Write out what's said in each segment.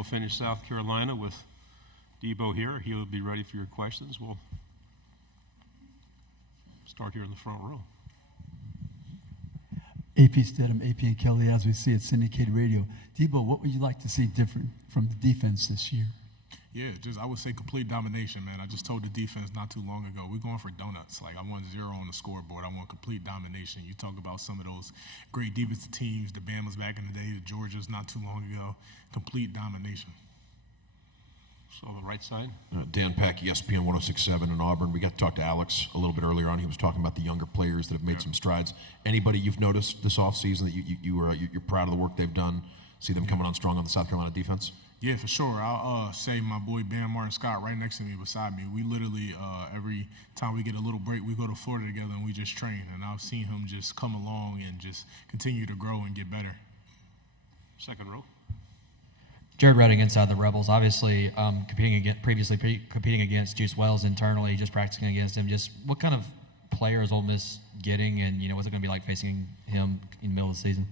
we'll finish South Carolina with Debo here. He'll be ready for your questions. We'll start here in the front row. AP Stedham, AP and Kelly, as we see at syndicated radio. Debo, what would you like to see different from the defense this year? Yeah, I would say complete domination, man. I just told the defense not too long ago, we're going for donuts. Like, I want 0 on the scoreboard. I want complete domination. You talk about some of those great defensive teams, the Bamas back in the day, the Georgias not too long ago. Complete domination. So on the right side. Dan Peck, ESPN 106.7 in Auburn. We got to talk to Alex a little bit earlier on. He was talking about the younger players that have made some strides. Anybody you've noticed this offseason that you're proud of the work they've done? See them coming on strong on the South Carolina defense? Yeah, for sure. I'll say my boy Bam Martin Scott right next to me, beside me. We literally, every time we get a little break, we go to Florida together and we just train. And I've seen him just come along and just continue to grow and get better. Second row. Jared Redding inside the Rebels, obviously previously competing against Juice Wells internally, just practicing against him. Just what kind of player is Ole Miss getting, and what's it going to be like facing him in the middle of the season?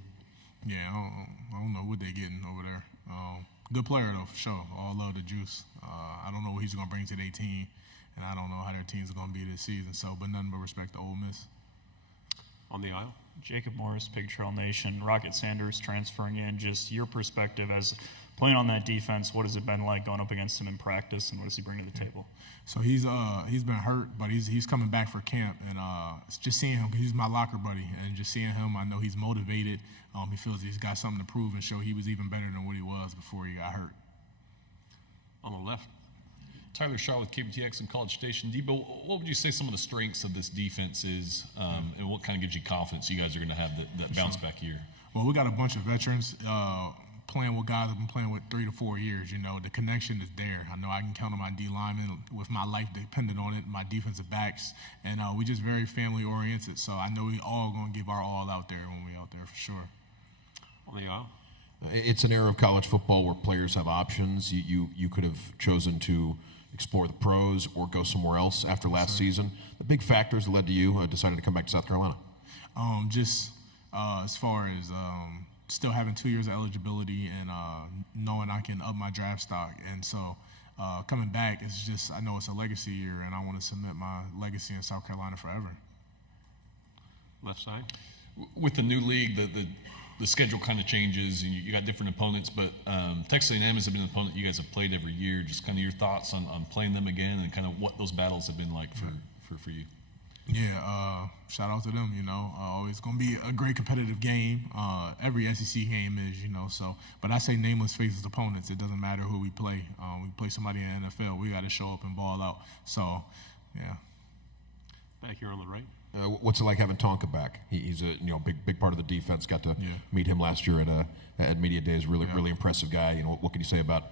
Yeah, I don't know what they're getting over there. Good player though, for sure. All love to Juice. I don't know what he's going to bring to their team, and I don't know how their teams are going to be this season. So, but nothing but respect to Ole Miss. On the aisle. Jacob Morris, Pig Trail Nation. Rocket Sanders transferring in. Just your perspective as playing on that defense, what has it been like going up against him in practice, and what does he bring to the table? So he's been hurt, but he's coming back for camp, and just seeing him, he's my locker buddy, and just seeing him, I know he's motivated. He feels he's got something to prove and show he was even better than what he was before he got hurt. On the left. Tyler Shaw with KBTX and College Station. Debo, what would you say some of the strengths of this defense is, and what kind of gives you confidence you guys are going to have that bounce back year? Well, we got a bunch of veterans playing with guys I've been playing with 3 to 4 years. The connection is there. I know I can count on my D linemen with my life dependent on it, my defensive backs, and we just very family oriented. So I know we all going to give our all out there when we're out there for sure. On the aisle. It's an era of college football where players have options. You could have chosen to explore the pros or go somewhere else after last season. The big factors that led to you deciding to come back to South Carolina? As far as still having 2 years of eligibility and knowing I can up my draft stock. And so coming back, it's just, I know it's a legacy year, and I want to cement my legacy in South Carolina forever. Left side. With the new league, the schedule kind of changes, and you got different opponents, but Texas A&M has been an opponent you guys have played every year. Just kind of your thoughts on playing them again and kind of what those battles have been like for you. Yeah, shout out to them, always going to be a great competitive game. Every SEC game is, so, but I say nameless faceless opponents. It doesn't matter who we play. We play somebody in the NFL, we got to show up and ball out. So, yeah. Back here on the right. What's it like having Tonka back? He's a big part of the defense. Got to meet him last year at Media Days. Really impressive guy. What can you say about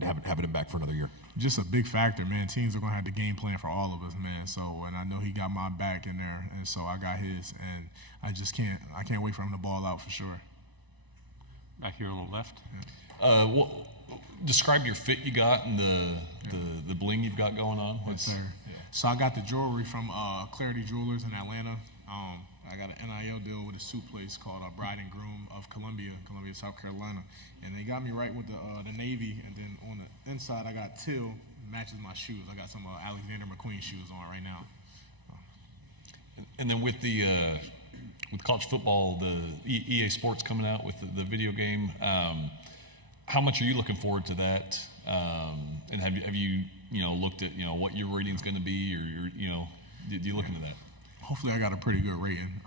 having him back for another year? Just a big factor, man. Teams are going to have the game plan for all of us, man. So, and I know he got my back in there, and so I got his, and I can't wait for him to ball out for sure. Back here on the left. Yeah. Describe your fit you got and the bling you've got going on. Yes, sir. Yeah. So I got the jewelry from Clarity Jewelers in Atlanta. I got an NIL deal with a suit place called Bride and Groom of Columbia, South Carolina. And they got me right with the Navy. And then on the inside, I got teal, matches my shoes. I got some Alexander McQueen shoes on right now. And then with college football, the EA Sports coming out with the video game, how much are you looking forward to that? And have you looked at what your rating's going to be, or do you look into that? Hopefully, I got a pretty good rating.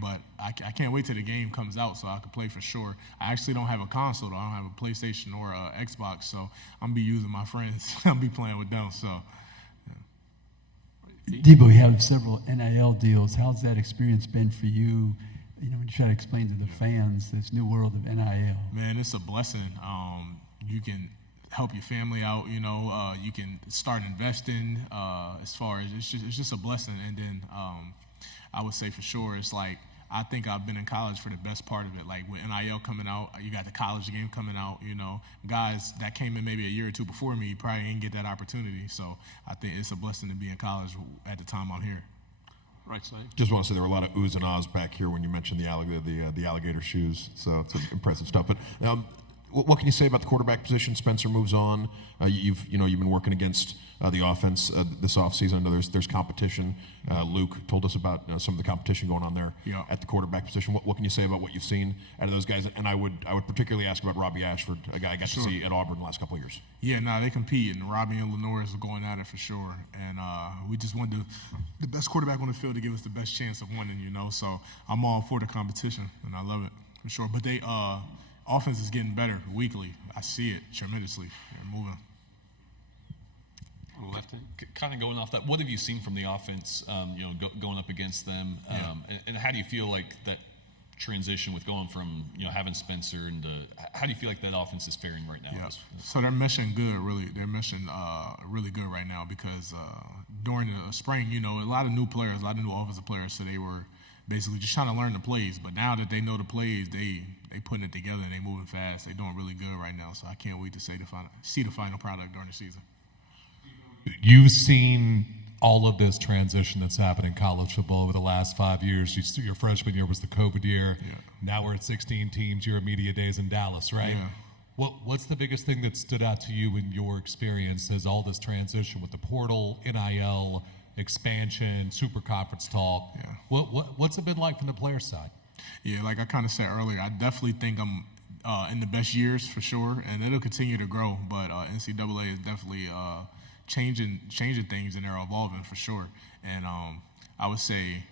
But I can't wait till the game comes out so I can play for sure. I actually don't have a console, though. I don't have a PlayStation or a Xbox, so I'm be using my friends. I'll be playing with them. So, yeah. Debo, you have several NIL deals. How's that experience been for you? When you try to explain to the fans this new world of NIL. Man, it's a blessing. You can help your family out. You can start investing. As far as it's just a blessing. And then I would say for sure, it's like I think I've been in college for the best part of it. Like with NIL coming out, you got the college game coming out. Guys that came in maybe a year or two before me probably didn't get that opportunity. So I think it's a blessing to be in college at the time I'm here. Right side. Just want to say there were a lot of oohs and ahs back here when you mentioned the alligator shoes. So it's impressive stuff. But What can you say about the quarterback position? Spencer moves on. You've been working against the offense this offseason. I know there's competition. Luke told us about some of the competition going on there at the quarterback position. What can you say about what you've seen out of those guys? And I would particularly ask about Robbie Ashford, a guy I got to see at Auburn the last couple of years. Yeah, they compete, and Robbie and Lenore is going at it for sure. And we just want the best quarterback on the field to give us the best chance of winning, So I'm all for the competition, and I love it for sure. But they offense is getting better weekly. I see it tremendously. They're moving. Left kind of going off that, what have you seen from the offense? Going up against them, and how do you feel like that transition with going from having Spencer and how do you feel like that offense is faring right now? Yeah. So they're meshing good, really. They're meshing really good right now because during the spring, a lot of new players, a lot of new offensive players, so they were basically just trying to learn the plays. But now that they know the plays, they putting it together and they moving fast. They're doing really good right now. So I can't wait to see the final product during the season. You've seen all of this transition that's happened in college football over the last 5 years. Your freshman year was the COVID year. Yeah. Now we're at 16 teams. Your media days in Dallas, right? Yeah. What's the biggest thing that stood out to you in your experience as all this transition with the portal, NIL, expansion, super conference talk? Yeah. What's it been like from the player side? Yeah, like I kind of said earlier, I definitely think I'm in the best years for sure, and it'll continue to grow. But NCAA is definitely changing things, and they're evolving for sure. And I would say,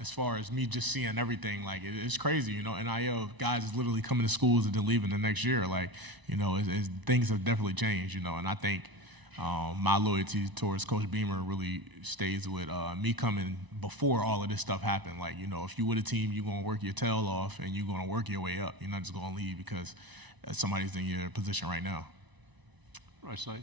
as far as me just seeing everything, like it's crazy, NIL guys is literally coming to schools and then leaving the next year. Like, things have definitely changed, and I think my loyalty towards Coach Beamer really stays with me coming before all of this stuff happened. Like, if you with a team, you're going to work your tail off and you're going to work your way up. You're not just going to leave because somebody's in your position right now. Right side.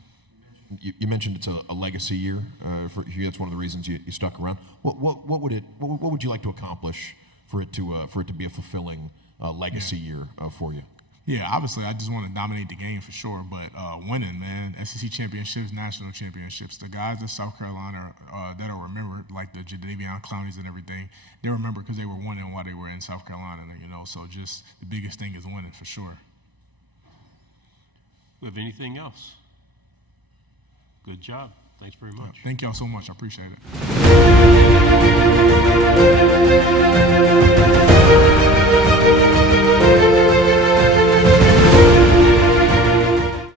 You mentioned it's a legacy year for you. That's one of the reasons you stuck around. What would you like to accomplish for it to be a fulfilling legacy year for you? Yeah, obviously, I just want to dominate the game for sure, but winning, man, SEC championships, national championships, the guys at South Carolina that are remembered, like the Jadeveon Clownies and everything, they remember because they were winning while they were in South Carolina, so just the biggest thing is winning for sure. Have anything else? Good job. Thanks very much. Thank y'all so much. I appreciate it.